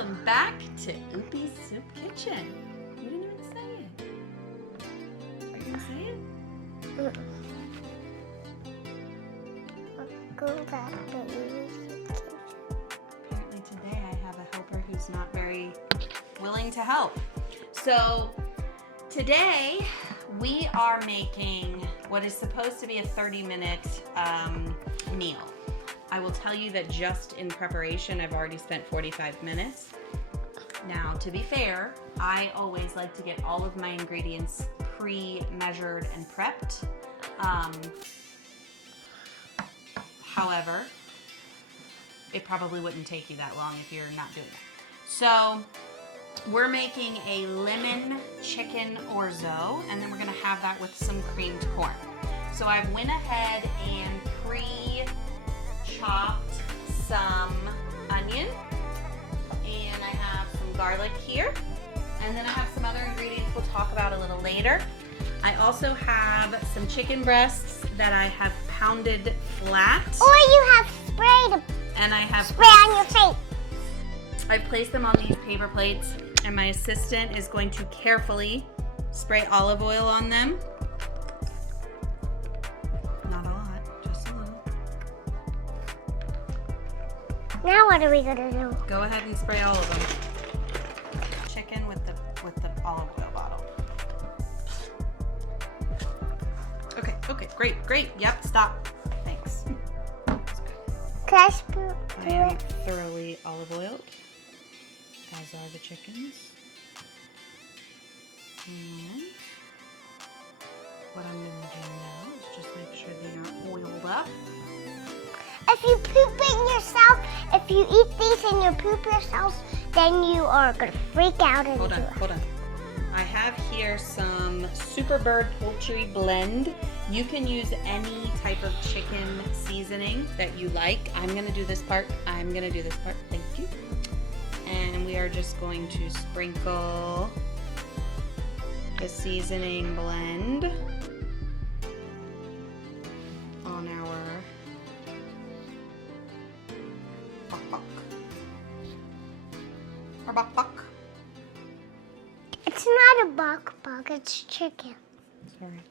welcome back to Oopie's Soup Kitchen. You didn't even say it. Are you gonna say it? Go back to Oopie's Soup Kitchen. Apparently today I have a helper who's not very willing to help. So today we are making what is supposed to be a 30-minute meal. I will tell you that just in preparation, I've already spent 45 minutes. Now, to be fair, I always like to get all of my ingredients pre-measured and prepped. However, it probably wouldn't take you that long if you're not doing it. So, we're making a lemon chicken orzo, and then we're gonna have that with some creamed corn. So I went ahead and chopped some onion, and I have some garlic here, and then I have some other ingredients we'll talk about a little later. I also have some chicken breasts that I have pounded flat. Or you have sprayed And I have spray on your face. I placed them on these paper plates, and my assistant is going to carefully spray olive oil on them. Not a lot, just a little. Now what are we gonna do? Go ahead and spray all of them. Chicken with the olive oil bottle. Okay, great. Yep, stop. Thanks. Can I do I am it? thoroughly olive oiled, as are the chickens. And what I'm gonna do now is just make sure they are oiled up. If you poop it yourself, if you eat these and you poop yourself, then you are gonna freak out and Hold do it. on. I have here some Superbird poultry blend. You can use any type of chicken seasoning that you like. I'm gonna do this part. Thank you. And we are just going to sprinkle the seasoning blend on our bok. It's not a bok, it's chicken. Sorry.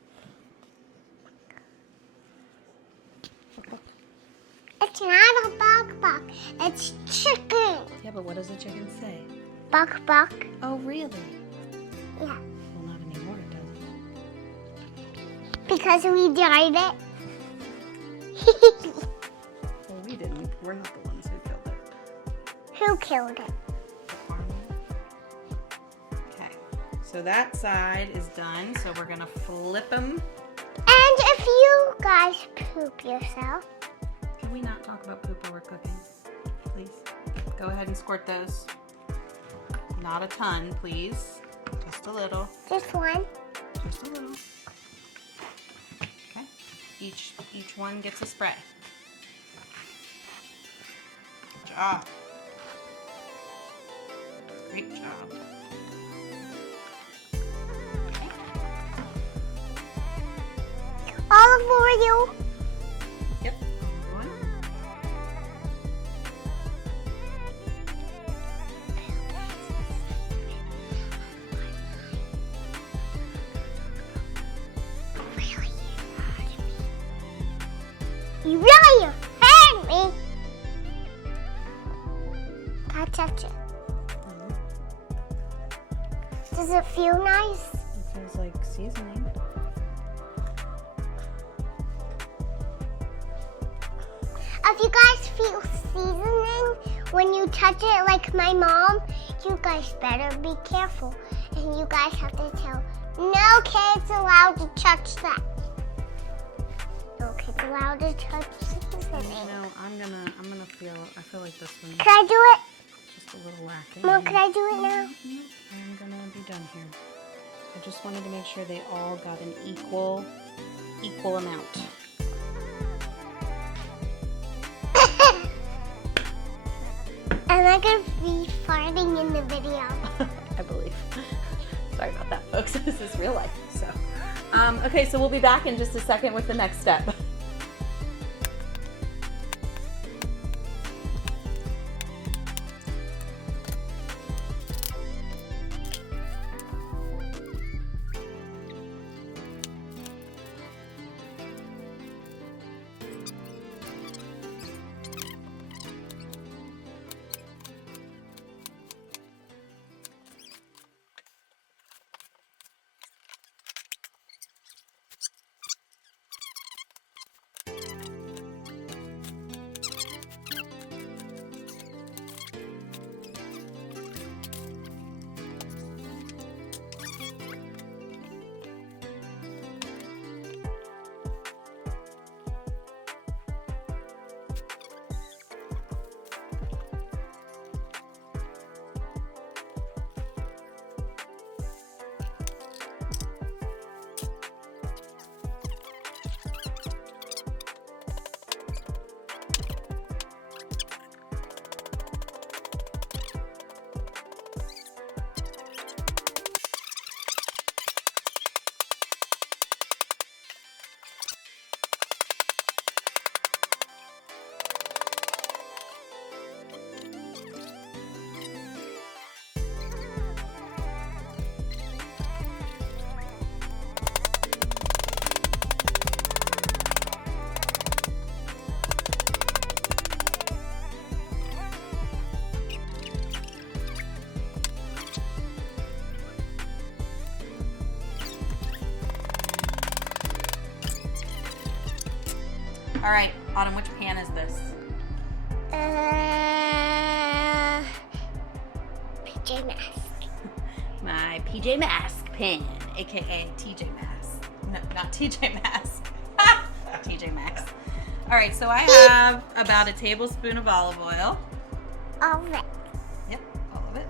It's not a bok, it's chicken. Yeah, but what does the chicken say? Bok. Oh, really? Yeah. Well, not anymore, it doesn't. Because we dyed it. Well, we didn't. We're not the ones who killed it. Who killed it? The farmer. Okay, so that side is done. So we're gonna flip them. And if you guys poop yourself, Can we not talk about poop while we're cooking, please? Go ahead and squirt those. Not a ton, please. Just a little. just one. Just a little. Okay. Each one gets a spray. Good job. Great job. Okay. Olive oil. Yep. Olive oil. You really hurt me. Can I touch it? Does it feel nice? It feels like seasoning. If you guys feel seasoning when you touch it like my mom, you guys better be careful. And you guys have to tell, no kids allowed to touch that. No kids allowed to touch seasoning. You know, I feel like this one's Can I do it? just a little lacking. Mom, can I do it now? I'm gonna be done here. I just wanted to make sure they all got an equal amount. Am I going to be farting in the video? I believe. Sorry about that, folks. This is real life. So, okay, so we'll be back in just a second with the next step. All right, Autumn, which pan is this? PJ Masks. My PJ Masks pan, aka TJ Masks. No, not TJ Masks. TJ Masks. All right, so I have about a tablespoon of olive oil. All of it. Yep, all of it.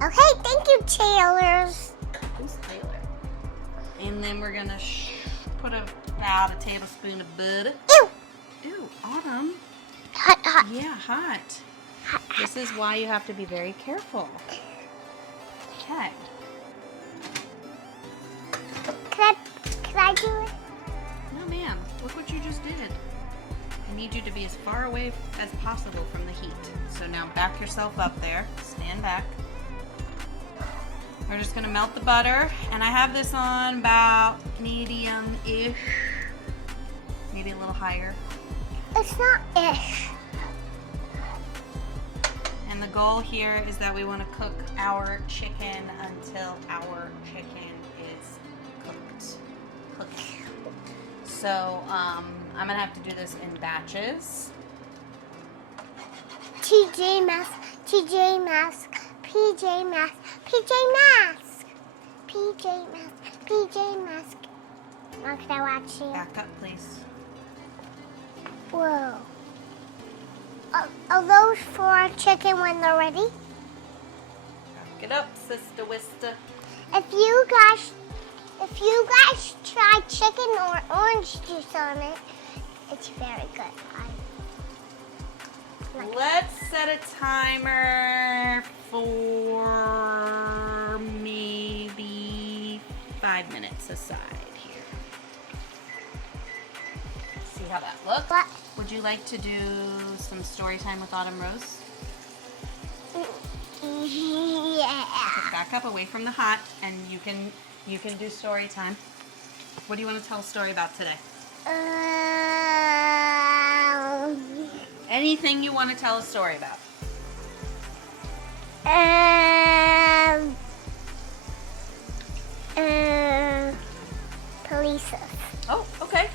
Okay, thank you, Taylors. Who's Taylor? And then we're gonna put about a tablespoon of butter. Ew. Ew, Autumn. Hot, hot. Yeah, hot. This is why you have to be very careful. Okay. Can I do it? No, ma'am. Look what you just did. I need you to be as far away as possible from the heat. So now back yourself up there. Stand back. We're just going to melt the butter. And I have this on about medium-ish. Maybe a little higher. It's not ish. And the goal here is that we want to cook our chicken until our chicken is cooked. So I'm gonna have to do this in batches. TJ Masks, TJ Masks, PJ Masks, PJ Masks, PJ Masks, PJ Masks. Now can I watch you? Back up, please. Whoa. Are those for chicken when they're ready? Back it up, Sister Wista. If you guys try chicken or orange juice on it, it's very good. Let's set a timer for maybe 5 minutes aside here. See how that looks? What? Would you like to do some story time with Autumn Rose? Yeah. Back up away from the hot, and you can do story time. What do you want to tell a story about today? Anything you want to tell a story about. Police. Oh, okay.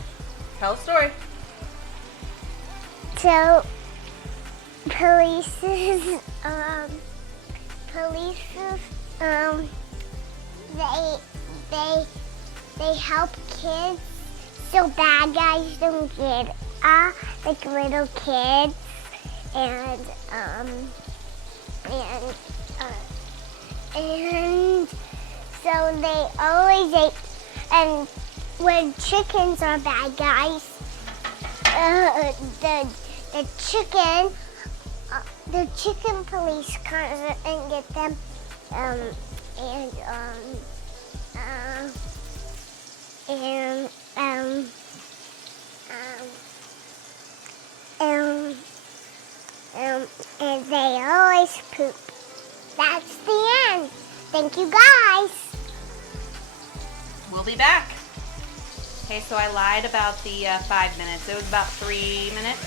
Tell a story. So, police, they help kids so bad guys don't get like little kids, and so they always and when chickens are bad guys, the chicken police come and get them, and they always poop. That's the end. Thank you, guys. We'll be back. Okay, so I lied about the 5 minutes. It was about 3 minutes.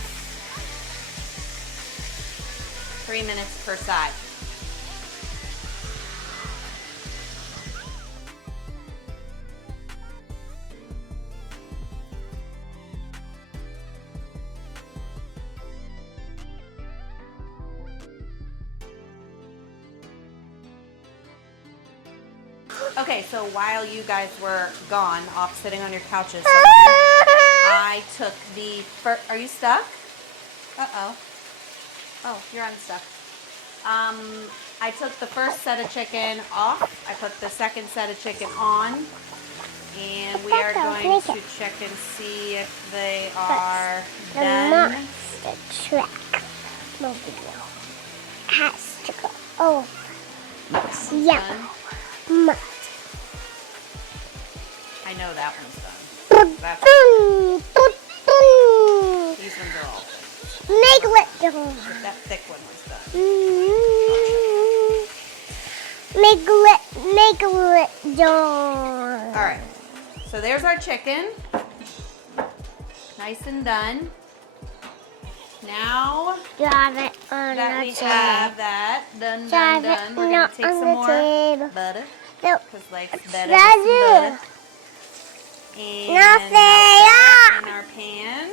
3 minutes per side. Okay, so while you guys were gone, off sitting on your couches somewhere, I took the first. Are you stuck? Uh-oh. Oh, you're unstuck. I took the first set of chicken off. I put the second set of chicken on. And we are going to check and see if they are done. The track mobile has to go over. Yellow mud. I know that one's done. That's, these ones are all done. Make it But that thick one was done. Make it done. All right. So there's our chicken. Nice and done. Now Got it on that the we table. have that done, Got it we're going not to take on some the more table. butter. Nope. Because like better That's with some butter. And Nothing. melt that in our pan.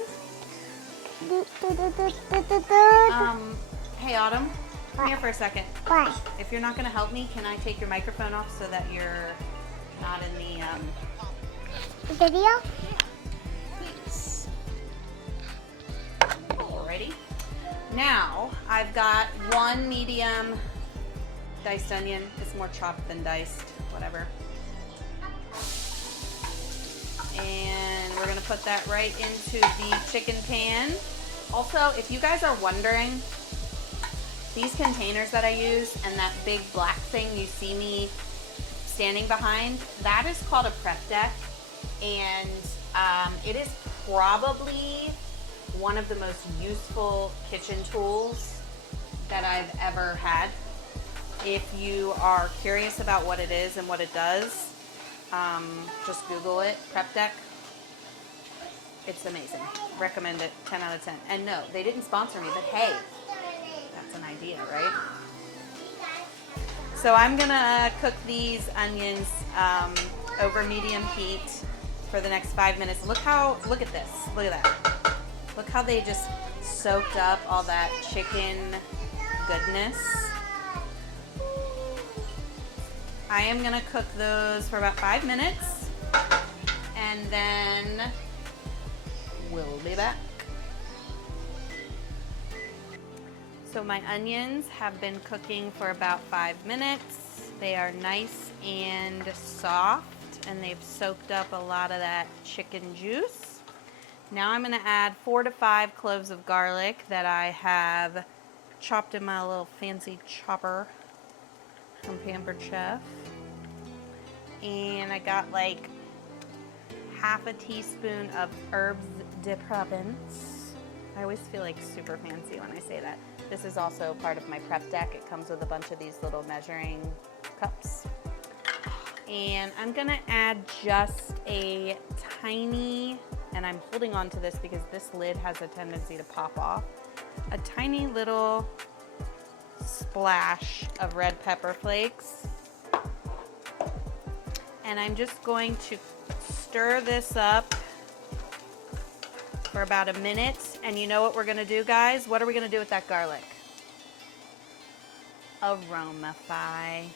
Hey Autumn, come here for a second. What? If you're not gonna help me, can I take your microphone off so that you're not in the Video? Please. Alrighty. Now I've got one medium diced onion. It's more chopped than diced, whatever. And we're gonna put that right into the chicken pan. Also, if you guys are wondering, these containers that I use and that big black thing you see me standing behind, that is called a prep deck. And it is probably one of the most useful kitchen tools that I've ever had. If you are curious about what it is and what it does, just Google it, prep deck. It's amazing. Recommend it, 10 out of 10. And no, they didn't sponsor me, but hey, that's an idea, right? So I'm gonna cook these onions over medium heat for the next 5 minutes. Look at this, look at that. Look how they just soaked up all that chicken goodness. I am gonna cook those for about 5 minutes and then we'll be back. So my onions have been cooking for about 5 minutes. They are nice and soft and they've soaked up a lot of that chicken juice. Now I'm gonna add 4 to 5 cloves of garlic that I have chopped in my little fancy chopper from Pampered Chef. And I got like half a teaspoon of herbes de Provence. I always feel like super fancy when I say that. This is also part of my prep deck. It comes with a bunch of these little measuring cups. And I'm gonna add just a tiny, and I'm holding on to this because this lid has a tendency to pop off, a tiny little splash of red pepper flakes. And I'm just going to stir this up for about a minute. And you know what we're gonna do, guys? What are we gonna do with that garlic? Aromify.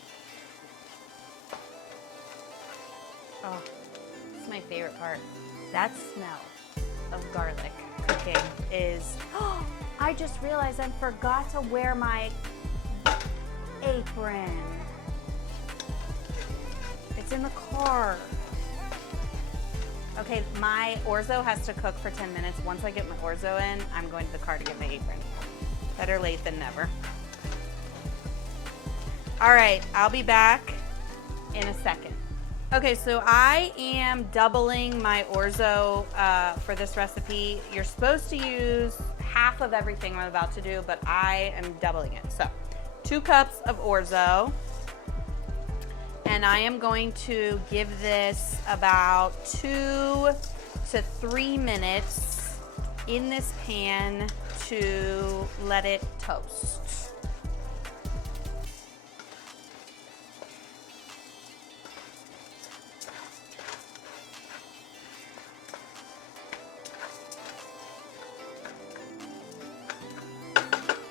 Oh, this is my favorite part. That smell of garlic cooking is, oh, I just realized I forgot to wear my apron. It's in the car. Okay, my orzo has to cook for 10 minutes. Once I get my orzo in, I'm going to the car to get my apron. Better late than never. All right, I'll be back in a second. Okay, so I am doubling my orzo for this recipe. You're supposed to use half of everything I'm about to do, but I am doubling it. So 2 cups of orzo. And I am going to give this about 2 to 3 minutes in this pan to let it toast.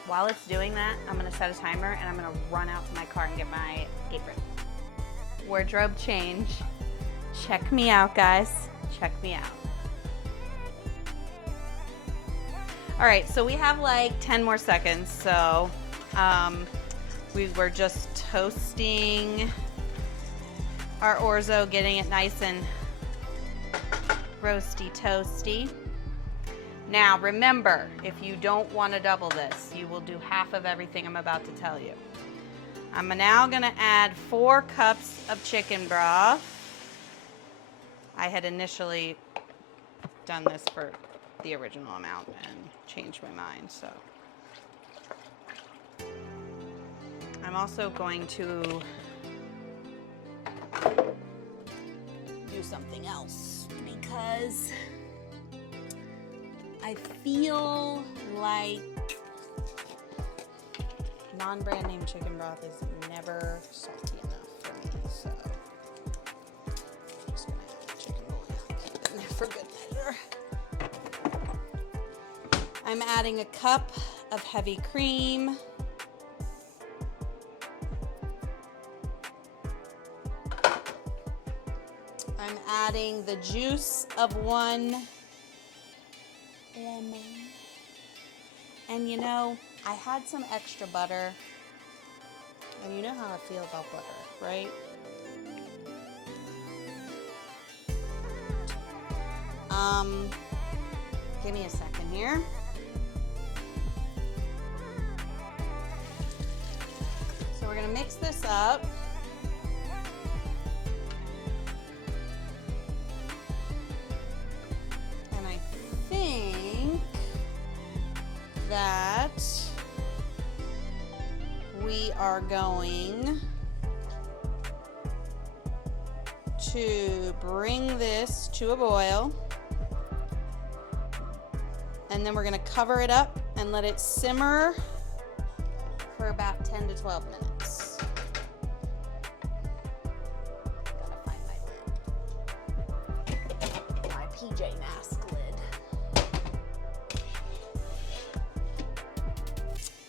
While it's doing that, I'm gonna set a timer and I'm gonna run out to my car and get my apron. Wardrobe change. Check me out, guys. Check me out. All right, so we have like 10 more seconds. So we were just toasting our orzo, getting it nice and roasty toasty. Now remember, if you don't want to double this, you will do half of everything I'm about to tell you. I'm now gonna add 4 cups of chicken broth. I had initially done this for the original amount and changed my mind, so. I'm also going to do something else because I feel like non-brand name chicken broth is never salty enough for me, so I'm just gonna have chicken bouillon. Keep it in there for good measure. I'm adding a cup of heavy cream. I'm adding the juice of 1 lemon. And you know, I had some extra butter. And you know how I feel about butter, right? Give me a second here. So we're gonna mix this up. And I think that we are going to bring this to a boil. And then we're going to cover it up and let it simmer for about 10 to 12 minutes. Gotta find my lid. My PJ Masks lid.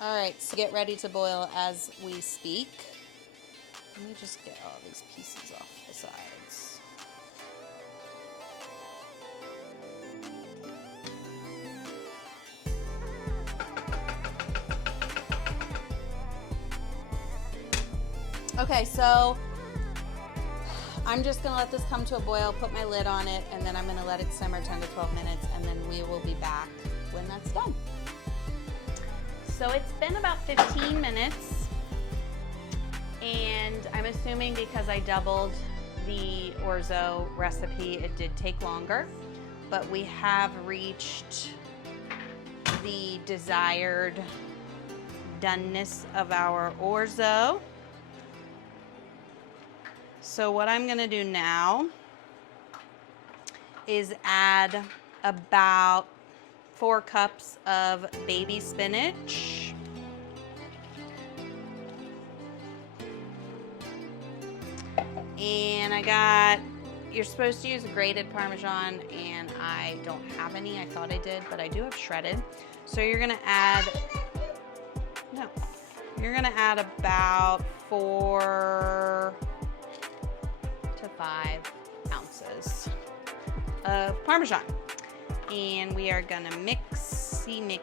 All right, so get ready to boil as we speak. Let me just get all these pieces off the sides. Okay, so I'm just gonna let this come to a boil, put my lid on it, and then I'm gonna let it simmer 10 to 12 minutes, and then we will be back when that's done. So it's been about 15 minutes, and I'm assuming because I doubled the orzo recipe, it did take longer, but we have reached the desired doneness of our orzo. So what I'm gonna do now is add about 4 cups of baby spinach. And you're supposed to use grated Parmesan, and I don't have any. I thought I did, but I do have shredded. So you're gonna add about 4 to 5 ounces of Parmesan. And we are gonna mixy.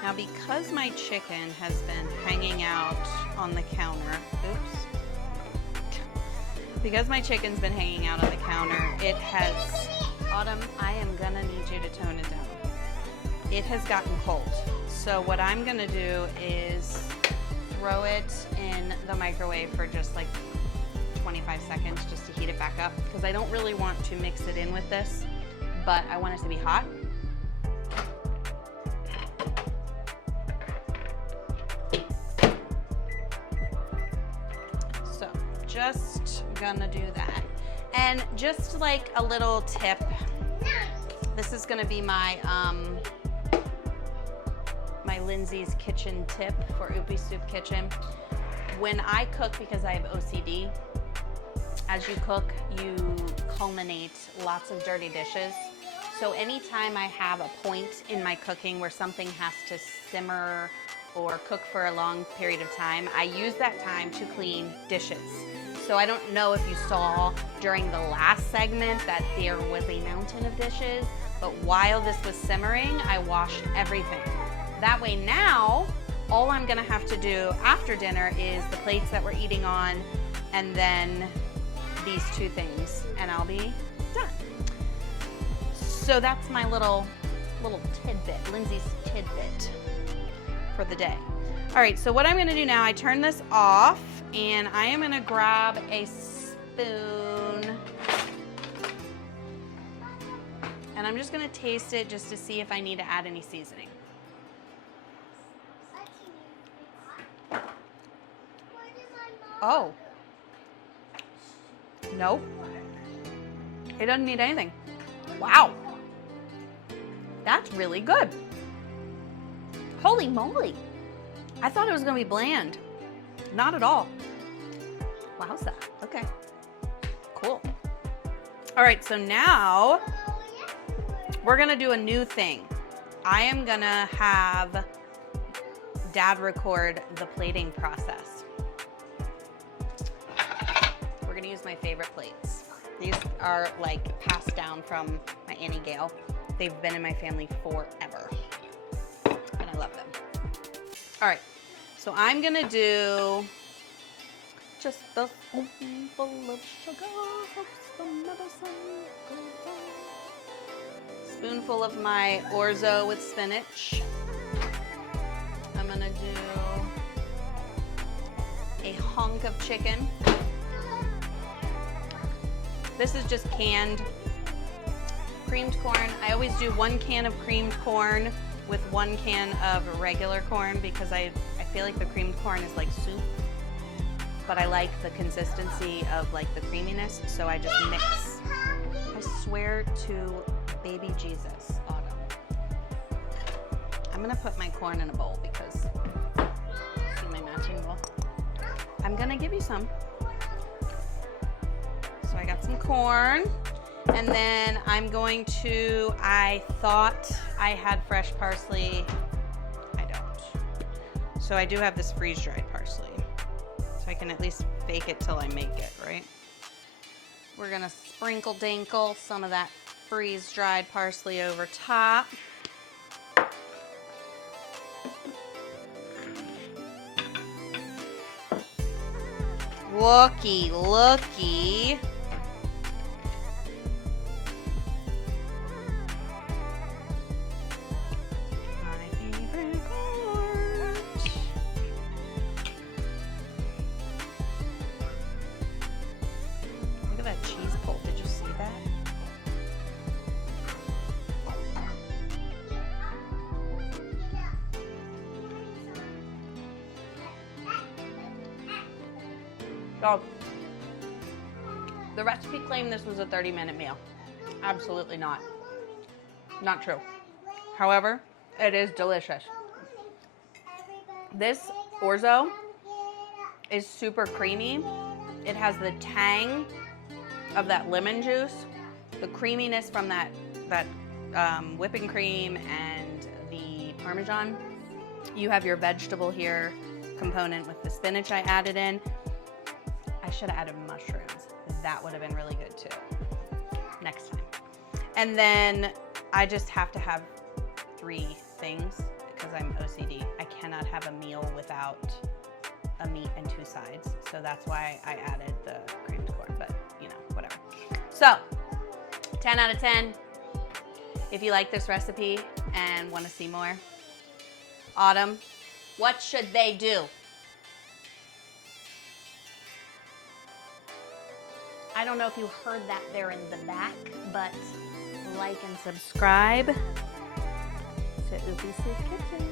Now, because my chicken has been hanging out on the counter, because my chicken's been hanging out on the counter, it has, Autumn, I am gonna need you to tone it down. It has gotten cold. So what I'm gonna do is throw it in the microwave for just like 25 seconds just to heat it back up, because I don't really want to mix it in with this, but I want it to be hot. Just gonna do that. And just like a little tip, this is gonna be my my Lindsay's kitchen tip for Oopie Soup Kitchen. When I cook, because I have OCD, as you cook, you culminate lots of dirty dishes. So anytime I have a point in my cooking where something has to simmer or cook for a long period of time, I use that time to clean dishes. So I don't know if you saw during the last segment that there was a mountain of dishes, but while this was simmering, I washed everything. That way now, all I'm gonna have to do after dinner is the plates that we're eating on, and then these 2 things, and I'll be done. So that's my little tidbit, Lindsay's tidbit for the day. All right, so what I'm gonna do now, I turn this off, and I am gonna grab a spoon, and I'm just gonna taste it just to see if I need to add any seasoning. Oh. Nope. He doesn't need anything. Wow. That's really good. Holy moly. I thought it was gonna be bland. Not at all. Wowza. Okay. Cool. All right, so now we're gonna do a new thing. I am gonna have Dad record the plating process. We're gonna use my favorite plates. These are like passed down from my Auntie Gail. They've been in my family forever, and I love them. All right, so I'm gonna do just a spoonful of sugar, helps the medicine go down. Spoonful of my orzo with spinach. I'm gonna do a hunk of chicken. This is just canned creamed corn. I always do 1 can of creamed corn with 1 can of regular corn because I feel like the creamed corn is like soup, but I like the consistency of like the creaminess, so I just mix. I swear to baby Jesus, Autumn. I'm gonna put my corn in a bowl because, see my matching bowl? I'm gonna give you some. So I got some corn, and then I'm going to, I thought I had fresh parsley. I don't. So I do have this freeze-dried parsley. So I can at least bake it till I make it, right? We're gonna sprinkle dinkle some of that freeze-dried parsley over top. Looky, looky. My favorite part. Look at that cheese pull. Did you see that? So, the recipe claimed this was a 30-minute meal. Absolutely not. Not true. However, it is delicious. This orzo is super creamy. It has the tang of that lemon juice, the creaminess from that whipping cream and the Parmesan. You have your vegetable here component with the spinach I added in. I should have added mushrooms. That would have been really good too. Next time. And then I just have to have 3 things because I'm OCD. I cannot have a meal without a meat and 2 sides. So that's why I added the creamed corn, but you know, whatever. So 10 out of 10. If you like this recipe and want to see more. Autumn, what should they do? I don't know if you heard that there in the back, but like and subscribe to Oopie Soup Kitchen.